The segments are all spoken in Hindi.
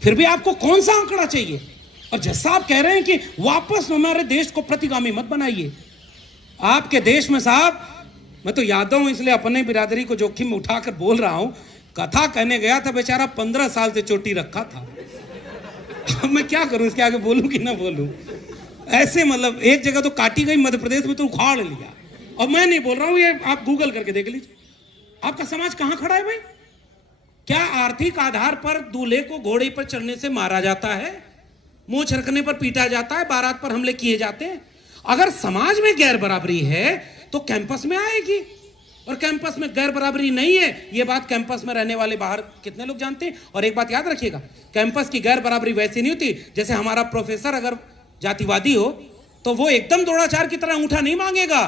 फिर भी आपको कौन सा आंकड़ा चाहिए? और जैसा आप कह रहे हैं कि वापस हमारे देश को प्रतिगामी मत बनाइए। आपके देश में साहब, मैं तो यादव हूं इसलिए अपने बिरादरी को जोखिम में उठाकर बोल रहा हूं, कथा कहने गया था बेचारा 15 साल से चोटी रखा था। अब मैं क्या करूं, इसके आगे बोलूं कि ना बोलूं? ऐसे मतलब एक जगह तो काटी गई, मध्य प्रदेश में तो उखाड़ लिया। और मैं नहीं बोल रहा हूं, ये आप गूगल करके देख लीजिए। आपका समाज कहां खड़ा है भाई? क्या आर्थिक आधार पर दूल्हे को घोड़े पर चढ़ने से मारा जाता है, मुंह छरकने पर पीटा जाता है, बारात पर हमले किए जाते हैं? अगर समाज में गैर बराबरी है तो कैंपस में आएगी, और कैंपस में गैर बराबरी नहीं है, ये बात कैंपस में रहने वाले बाहर कितने लोग जानते हैं। और एक बात याद रखिएगा, कैंपस की गैर बराबरी वैसी नहीं होती जैसे हमारा प्रोफेसर अगर जातिवादी हो तो वो एकदम द्रोणाचार्य की तरह अंगूठा नहीं मांगेगा,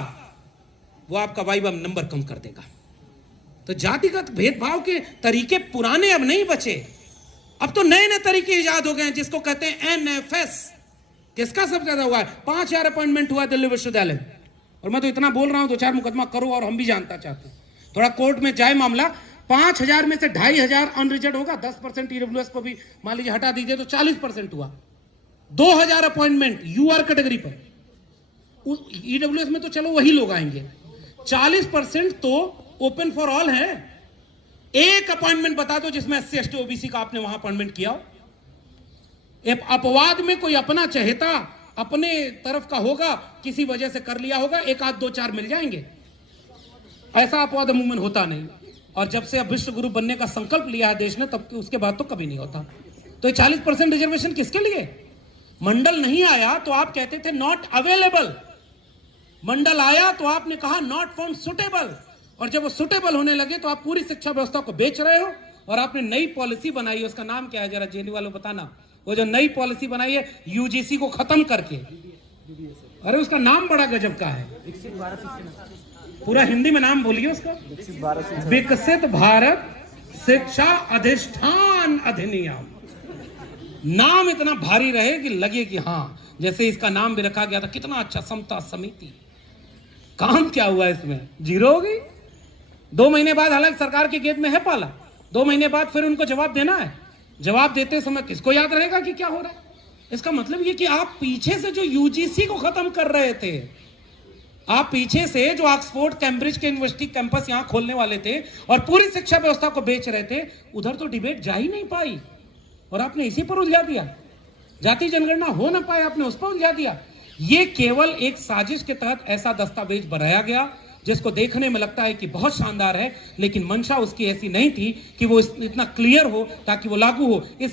वो आपका वाइवा नंबर कम कर देगा। तो जातिगत भेदभाव के तरीके पुराने अब नहीं बचे, अब तो नए नए तरीके इजाद हो गए हैं, जिसको कहते हैं एनएफएस। किसका सबसे ज्यादा हुआ है? 5000 अपॉइंटमेंट हुआ दिल्ली विश्वविद्यालय। और मैं तो इतना बोल रहा हूं, 2-4 मुकदमा करो और हम भी जानता चाहते हैं, थोड़ा कोर्ट में जाए मामला। 5000 में से 2500 अनरिजर्व होगा, 10% ईडब्ल्यूएस को भी मान लीजिए हटा दीजिए तो 40% हुआ। 2000 अपॉइंटमेंट यूआर कैटेगरी पर, ईडब्ल्यूएस में तो चलो वही लोग आएंगे, 40% तो ओपन फॉर ऑल है। एक अपॉइंटमेंट बता दो जिसमें SC ST OBC का आपने वहां अपॉइंटमेंट किया हो। अपवाद में कोई अपना चहेता अपने तरफ का होगा, किसी वजह से कर लिया होगा, 1 आध 2 4 मिल जाएंगे। ऐसा अपवाद अमूमन होता नहीं। और जब से अब विश्व गुरु बनने का संकल्प लिया है देश ने, तब उसके बाद तो कभी नहीं होता। तो 40% रिजर्वेशन किसके लिए? मंडल नहीं आया तो आप कहते थे नॉट अवेलेबल, मंडल आया तो आपने कहा नॉट फाउंड सुटेबल। और जब वो सुटेबल होने लगे तो आप पूरी शिक्षा व्यवस्था को बेच रहे हो। और आपने नई पॉलिसी बनाई है, उसका नाम क्या है जरा जेएनयू वालों बताना। वो जो नई पॉलिसी बनाई है यूजीसी को खत्म करके, अरे उसका नाम बड़ा गजब का है, पूरा हिंदी में नाम बोलिए उसका, विकसित भारत शिक्षा अधिष्ठान अधिनियम। नाम इतना भारी रहे कि लगे कि हाँ, जैसे इसका नाम भी रखा गया था कितना अच्छा, समता समिति। काम क्या हुआ इसमें? जीरो हो गई। 2 महीने बाद, हालांकि सरकार के गेट में है पाला, 2 महीने बाद फिर उनको जवाब देना है। जवाब देते समय किसको याद रहेगा कि क्या हो रहा है? इसका मतलब ये कि आप पीछे से जो यूजीसी को खत्म कर रहे थे, आप पीछे से जो ऑक्सफोर्ड कैम्ब्रिज के यूनिवर्सिटी कैंपस यहां खोलने वाले थे और पूरी शिक्षा व्यवस्था को बेच रहे थे, उधर तो डिबेट जा ही नहीं पाई और आपने इसी पर उलझा दिया। जाति जनगणना हो ना पाए, आपने उस पर उलझा दिया। ये केवल एक साजिश के तहत ऐसा दस्तावेज बनाया गया जिसको देखने में लगता है कि बहुत शानदार है, लेकिन मंशा उसकी ऐसी नहीं थी कि वो इतना क्लियर हो ताकि वो लागू हो। इस